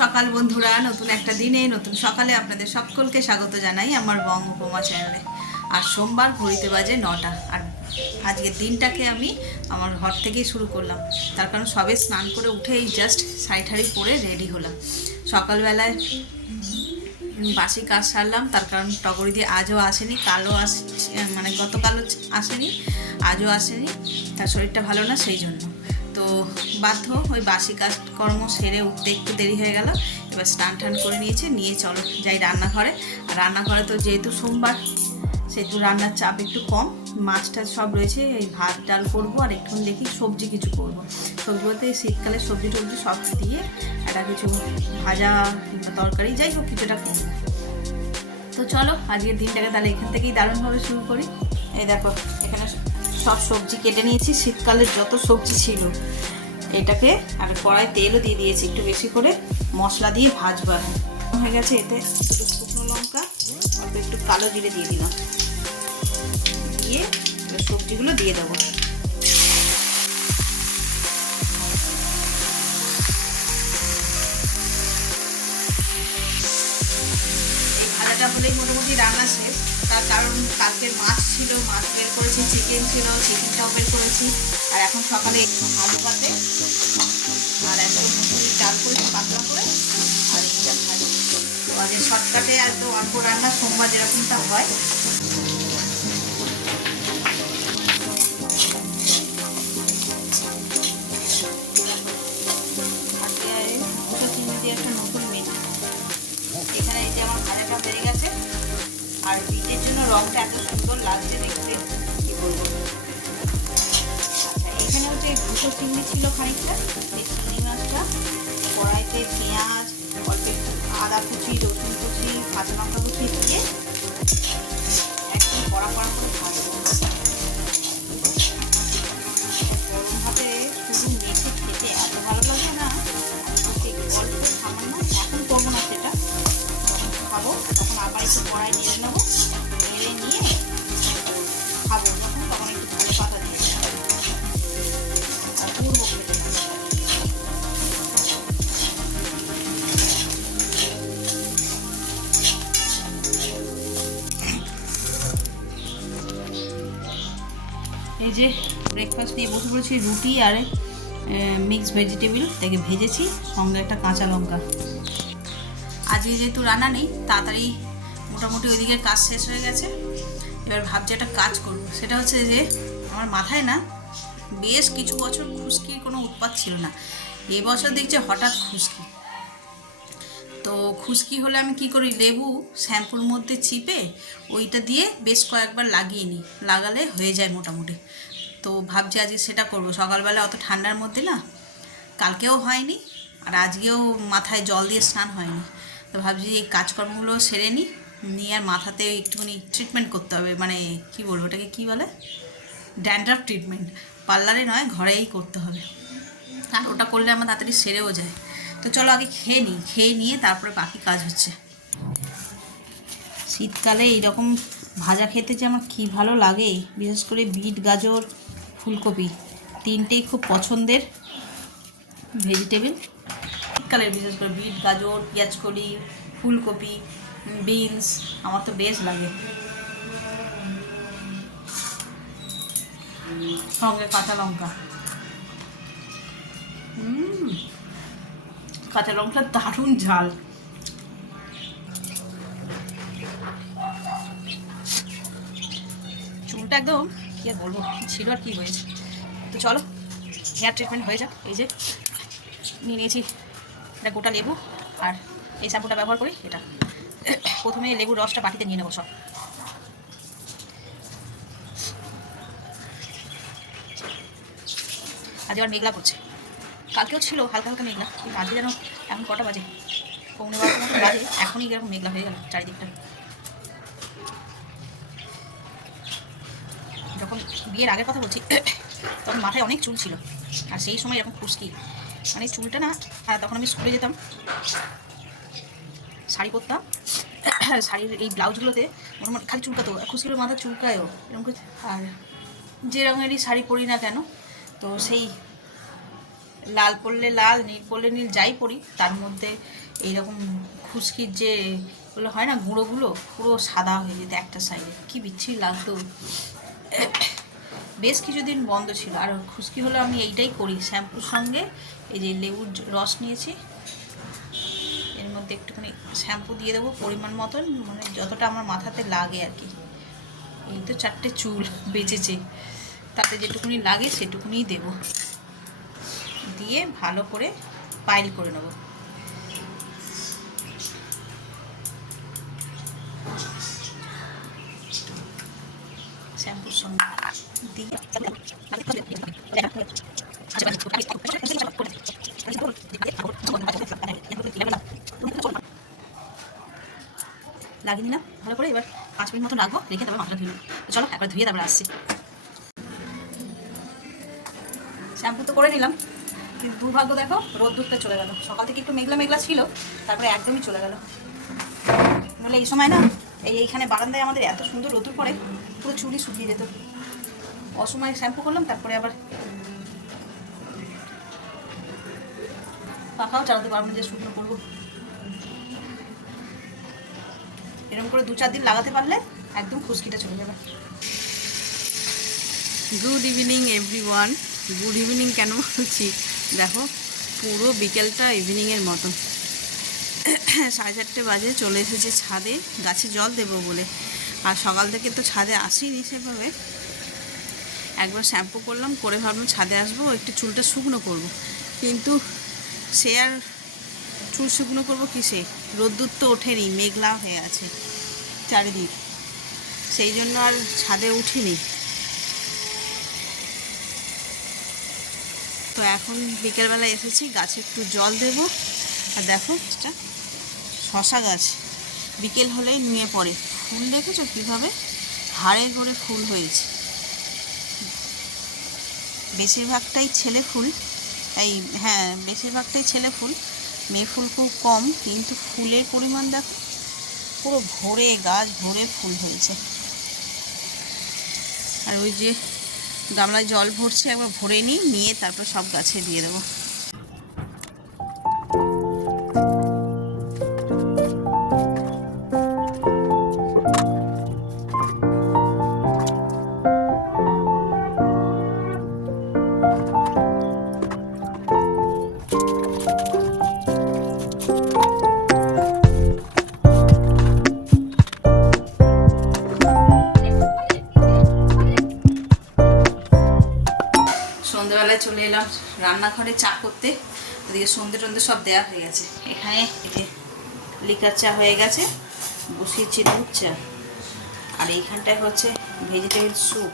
সকাল বন্ধুরা, নতুন একটা দিনে নতুন সকালে আপনাদের সকলকে স্বাগত জানাই আমার বং উপমা চ্যানেলে। আর সোমবার ঘড়িতে বাজে 9টা। আর আজকের দিনটাকে আমি আমার ঘর থেকেই শুরু করলাম, তার কারণ সবে স্নান করে উঠে এই জাস্ট শাড়ি ঠাড়ি পরে রেডি হলাম। সকালবেলায় বাসি কাজ সারলাম, তার কারণ টগরিদি আজও আসেনি, মানে গতকালও আসেনি, আজও আসেনি, তার শরীরটা ভালো না, সেই জন্য তো বাধ্য ওই বাসি কাজকর্ম সেরে উঠতে একটু দেরি হয়ে গেল। এবার স্নান টান করে নিয়ে চলো যাই রান্নাঘরে। আর রান্নাঘরে তো যেহেতু সোমবার সেহেতু রান্নার চাপ একটু কম, মাছ টাছ সব রয়েছে, এই ভাত ডাল করবো আর একটু দেখি সবজি কিছু করবো। সবজি বলতে শীতকালে সবজি টবজি সব দিয়ে একটা কিছু ভাজা কিংবা তরকারি যাই হোক কিছুটা করবো। তো চলো আজকের দিনটাকে তাহলে এখান থেকেই দারুণভাবে শুরু করি। এই দেখো এখানে সব সবজি কেটে নিয়েছি, শীতকালের যত সবজি ছিল। এটাকে আর কড়াই তেলও দিয়ে দিয়েছি একটু বেশি করে, মশলা দিয়ে ভাজবো। হয়ে গেছে, এতে শুধু শুকনো লঙ্কা অল্প একটু কালো জিরে দিয়ে দিলাম, দিয়ে সবজিগুলো দিয়ে দেবো। এই ভাজাটা হলেই মোটামুটি রান্না শেষ। তার কারণ কালকের মাছ ছিল, মাছ বের করেছি, চিকেন ছিল, চিকেনটাও বের করেছি। আর এখন সকালে একটু আলু কাটে আর একদম মুসুরির ডাল করেছি পাতলা করে, আর এটা ভাজি। তো আজ শর্টকাটে একদম অল্প রান্না, সোমবার যেরকমটা হয়। একটা নতুন মেনু এখানে, এই যে আমার ভাজাটা বেড়ে গেছে, আর বিটের জন্য রংটা এত সুন্দর লাগছে দেখতে, কি বলবো। আচ্ছা, এখানে হচ্ছে দুটো চিংড়ি ছিল খানিকটা, এই চিংড়ি মাছটা কড়াইতে পেঁয়াজ, অল্প একটু আদা কুচি, রসুন কুচি, কাঁচা লঙ্কা কুচি দিয়ে একদম কড়া কড়া করে ভাজবো। গরম ভাতে শুধু মেখে খেতে এত ভালো লাগে না, অল্প সামান্য এখন করবো না, সেটা যখন খাবো তখন আবার একটু কড়াই নেড়ে নেবো, নেড়ে নিয়ে খাবো যখন, তখন একটু ধনে পাতা দিয়ে অপূর্ব খেতে। এই যে ব্রেকফাস্ট নিয়ে বসে পড়েছি, রুটি আর মিক্স ভেজিটেবল থেকে ভেজেছি, সঙ্গে একটা কাঁচা লঙ্কা। আজকে যেহেতু রান্না নেই, তাড়াতাড়ি মোটামুটি ওইদিকে কাজ শেষ হয়ে গেছে। এবার ভাবছি একটা কাজ করব, সেটা হচ্ছে যে আমার মাথায় না বেশ কিছু বছর খুশকির কোনো উৎপাত ছিল না, এবছর দেখছি হঠাৎ খুশকি। তো খুশকি হলে আমি কি করি, লেবু শ্যাম্পুর মধ্যে চিপে ওইটা দিয়ে বেশ কয়েকবার লাগিয়ে নিই, লাগালে হয়ে যায় মোটামুটি। তো ভাবছি আজকে সেটা করব, সকালবেলা অত ঠান্ডার মধ্যে না, কালকেও হয়নি আর আজকেও মাথায় জল দিয়ে স্নান হয়নি। তো ভাবছি এই কাজকর্মগুলো সেরে নিয়ে আর মাথাতে একটুখানি ট্রিটমেন্ট করতে হবে, মানে কি বলবো ওটাকে, কী বলে, ড্যান্ড্রাফ ট্রিটমেন্ট। পার্লারে নয়, ঘরেই করতে হবে, আর ওটা করলে আমার তাড়াতাড়ি সেরেও যায়। তো চলো আগে খেয়ে নিয়ে তারপরে বাকি কাজ হচ্ছে। শীতকালে এইরকম ভাজা খেতে যে আমার কী ভালো লাগে, বিশেষ করে বিট, গাজর, ফুলকপি তিনটেই খুব পছন্দের ভেজিটেবল। শীতকালের বিশেষ করে বিট, গাজর, পেঁয়াজকলি, ফুলকপি, বিনস আমার তো বেশ লাগে, সঙ্গে কাঁচা লঙ্কা। কাঁচা লঙ্কার দারুণ ঝাল। চুলটা একদম কি আর বলবো, কী ছিল আর কী হয়েছে। তো চলো হেয়ার ট্রিটমেন্ট হয়ে যাক। এই যে নিয়েছি এটা গোটা লেবু, আর এই শ্যাম্পুটা ব্যবহার করি। এটা প্রথমে লেবুর রসটা বাটিতে নিয়ে নেবো সব। আজ আবার মেঘলা করছে, কালকেও ছিল হালকা হালকা মেঘলা, কিন্তু আজকে যেন এখন কটা বাজে, 11:15 মতো বাজে, এখনই এরকম মেঘলা হয়ে গেল চারিদিকটা। যখন বিয়ের আগের কথা বলছি, তখন মাথায় অনেক চুল ছিল, আর সেই সময় এরকম খুশকি, মানে চুলটা না। আর তখন আমি স্কুলে যেতাম, শাড়ি পরতাম, শাড়ির এই ব্লাউজগুলোতে মোটামুটি খালি চুলকাতো, খুশকির মাথা চুলকায়ও এরকম করে। আর যে রঙেরই শাড়ি পরি না কেন, তো সেই লাল পরলে লাল, নীল পরলে নীল, যাই পরি তার মধ্যে এইরকম খুশকির যে ওগুলো হয় না গুঁড়োগুলো পুরো সাদা হয়ে যেত একটা সাইডে, কি বিচ্ছিরি লাগতো। বেশ কিছুদিন বন্ধ ছিল। আর খুশকি হলে আমি এইটাই করি, শ্যাম্পুর সঙ্গে এই যে লেবুর রস নিয়েছি, এর মধ্যে একটুখানি শ্যাম্পু দিয়ে দেবো পরিমাণ মতন, মানে যতটা আমার মাথাতে লাগে আর কি। এই তো 4টে চুল বেঁচেছে, তাতে যেটুকুনি লাগে সেটুকুনিই দেব, দিয়ে ভালো করে পাইল করে নেব। শ্যাম্পুর সঙ্গে দিয়ে লাগিনি না ভালো করে। এবার 5 মিনিট মতো রাখবো, রেখে তারপর মাথাটা ধুয়ে নেবো। চলো একবার ধুয়ে তারপর আসছি। শ্যাম্পু তো করে নিলাম, কিন্তু দুর্ভাগ্য দেখো রোদ্দুরটা চলে গেল। সকাল থেকে একটু মেঘলা মেঘলা ছিল, তারপরে একদমই চলে গেল। নাহলে এই সময় না এইখানে বারান্দায় আমাদের এত সুন্দর রোদ্দুর পড়ে, পুরো চুলই শুকিয়ে যেত। অসময়ে শ্যাম্পু করলাম, তারপরে আবার পাখাও চালাতে পারবো না যে শুকনো করবো। এরকম করে 2-4 দিন লাগাতে পারলে একদম খুশকিটা চলে যাবে। Good evening everyone. Good evening কেন বলছি, দেখো পুরো বিকেলটা ইভিনিংয়ের মতন। 4:30 বাজে, চলে এসেছে ছাদে গাছে জল দেবো বলে। আর সকাল থেকে তো ছাদে আসিনি সেভাবে, একবার শ্যাম্পু করলাম, করে ভাবলাম ছাদে আসবো একটু চুলটা শুকনো করব, কিন্তু সে আর চুল শুকনো করবো কিসে, রোদ্দুর তো ওঠেনি, মেঘলা হয়ে আছে চারিদিক, সেই জন্য আর ছাদে উঠিনি। তো এখন বিকেলবেলা এসেছি, গাছে একটু জল দেব। আর দেখো এটা শশা গাছ, বিকেল হলেই নুয়ে পড়ে, ফুল দেখেছো কীভাবে হাড়ে করে ফুল হয়েছে। বেশিরভাগটাই ছেলে ফুল, তাই হ্যাঁ বেশিরভাগটাই ছেলে ফুল, মেয়ে ফুল খুব কম, কিন্তু ফুলের পরিমাণ দেখো পুরো ভরে, গাছ ভরে ফুল হয়েছে। আর ওই যে গামলায় জল ভরছে, একবার ভরে নিয়ে তারপর সব গাছে দিয়ে দেবো। সন্ধ্যেবেলায় চলে এলাম রান্নাঘরে চা করতে, ওদিকে সন্ধ্যে টন্ধে সব দেওয়া হয়ে গেছে। এখানে এই যে লিকার চা হয়ে গেছে, বসিয়েছি দুধ চা, আর এইখানটায় হচ্ছে ভেজিটেবিল স্যুপ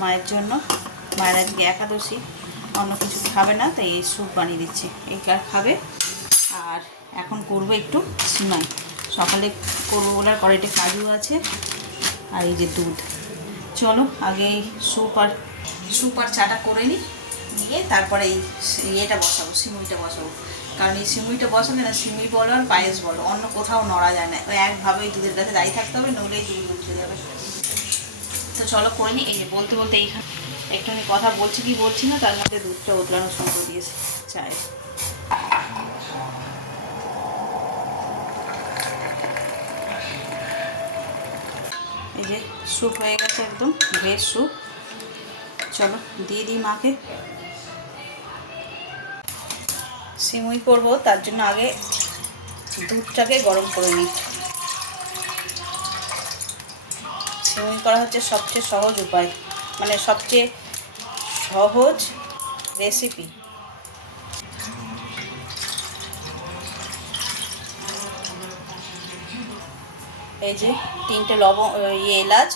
মায়ের জন্য। মায়ের আজকে একাদশী, অন্য কিছু খাবে না, তাই এই স্যুপ বানিয়ে দিচ্ছি, এইটার খাবে। আর এখন করবো একটু সিমাই, সকালে করবো বলে কড়াইতে কাজু আছে, আর এই যে দুধ। চলো আগে এই স্যুপ আর চাটা করে নিয়ে তারপরে এই ইয়েটা বসাবো, সিমুইটা বসাবো। কারণ এই সিমুইটা বসালে না, সিমুই বলো আর পায়েস বলো, অন্য কোথাও নড়া যায় না, ওই একভাবেই দুধের কাছে দাঁড়িয়ে থাকতে হবে, নড়লেই দুধ উঠে যাবে। তো চলো করে নিই। এই যে বলতে বলতে এইখানে একটুখানি কথা বলছি কি বলছি না, তার মধ্যে দুধটা উতলানো শুরু করে দিয়েছে চায়ে। এই যে স্যুপ হয়ে গেছে, একদম ভেজ স্যুপ। চলো দিয়ে দিই মাকে। সিমুই করবো, তার জন্য আগে দুধটাকে গরম করে নিই। সিমুই করা হচ্ছে সবচেয়ে সহজ উপায়, মানে সবচেয়ে সহজ রেসিপি। এই যে 3টে লবঙ্গ, এলাচ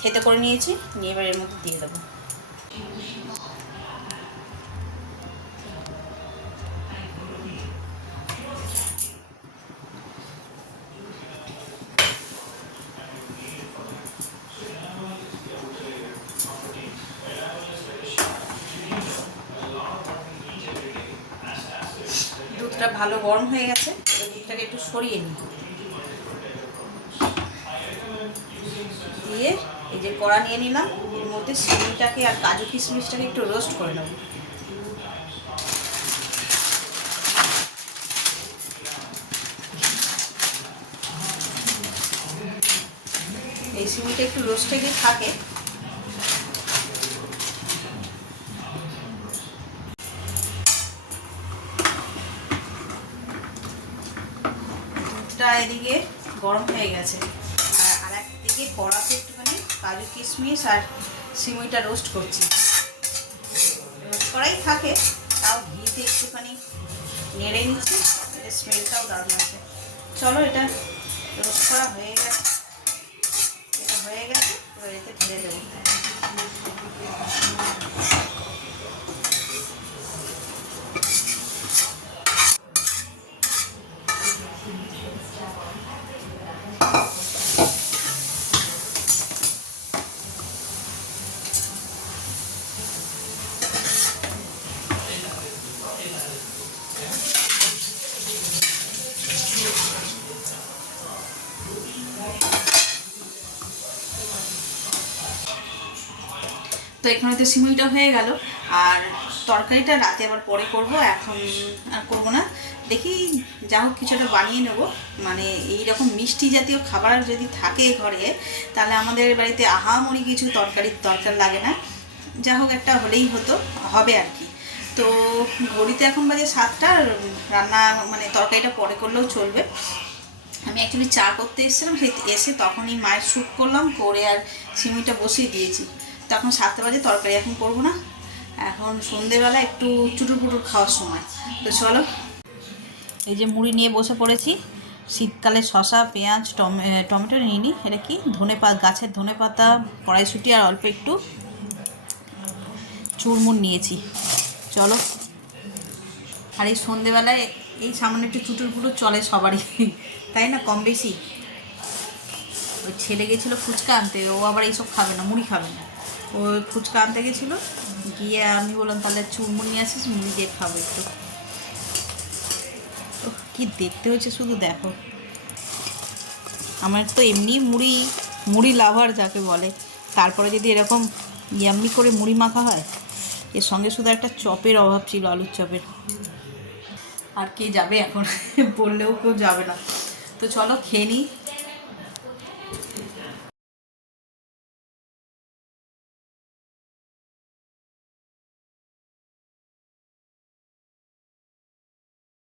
থেতে করে নিয়েছি, নিয়ে এবার এর মধ্যে দিয়ে দেবো। দুধটা ভালো গরম হয়ে গেছে, দুধটাকে একটু সরিয়ে নিই, দিয়ে এই যে কড়া নিয়ে নিলাম, এর মধ্যে সিমটাকে আর কাজু কিশমিশটাকে একটু রোস্ট করে নেব। সিমুইটা একটু রোস্টেডই থাকে। দুধটা এদিকে গরম হয়ে গেছে, আর একদিকে কড়াতে একটুখানি কাজু কিশমিশ আর সিমুইটা রোস্ট করছি। রোস্ট করাই থাকে, তাও ঘিতে একটুখানি নেড়ে নিচ্ছি, এর স্মেলটাও দারুণ আছে। চলো, এটা রোস্ট করা হয়ে গেছে, এটা হয়ে গেছে, এবার এতে ঢেলে দেবো। তো এখানে তো সিমুইটা হয়ে গেল, আর তরকারিটা রাতে আবার পরে করব, এখন আর করবো না। দেখি যা হোক কিছুটা বানিয়ে নেব। মানে এইরকম মিষ্টি জাতীয় খাবার যদি থাকে ঘরে, তাহলে আমাদের বাড়িতে আহামরি কিছু তরকারির দরকার লাগে না, যা হোক একটা হলেই হবে আর কি। তো ঘড়িতে এখন বাজে 7টা, রান্না মানে তরকারিটা পরে করলেও চলবে। আমি অ্যাকচুয়ালি চা করতে এসেছিলাম, সেই এসে তখনই মায়ের স্যুপ করলাম, করে আর সিমুইটা বসিয়ে দিয়েছি। তখন 7টা বাজে, তরকারি এখন করবো না, এখন সন্ধেবেলা একটু চুটুর পুটুর খাওয়ার সময়। তো চলো, এই যে মুড়ি নিয়ে বসে পড়েছি। শীতকালে শসা, পেঁয়াজ, টমেটো নিয়ে নিই। এটা কি গাছের ধনেপাতা, কড়াইশুঁটি আর অল্প একটু চুরমুর নিয়েছি। চলো, আর এই সন্ধেবেলায় এই সামান্য একটু চুটুর পুটুর চলে সবারই, তাই না, কম বেশি। ওই ছেলে গেছিলো ফুচকা আনতে, ও আবার এইসব খাবে না, মুড়ি খাবে না। ও ফুচকা আনতে গেছিলো, গিয়ে আমি বললাম তাহলে চুরমুর নিয়ে আসিস, মুড়ি দিয়ে খাবো একটু। তো কী দেখতে হচ্ছে শুধু দেখো। আমার তো এমনি মুড়ি লাভার যাকে বলে, তারপরে যদি এরকম ইয়াম্মি করে মুড়ি মাখা হয়, এর সঙ্গে শুধু একটা চপের অভাব ছিল, আলুর চপের। আর কে যাবে এখন, বললেও কেউ যাবে না। তো চলো খেয়ে নিই।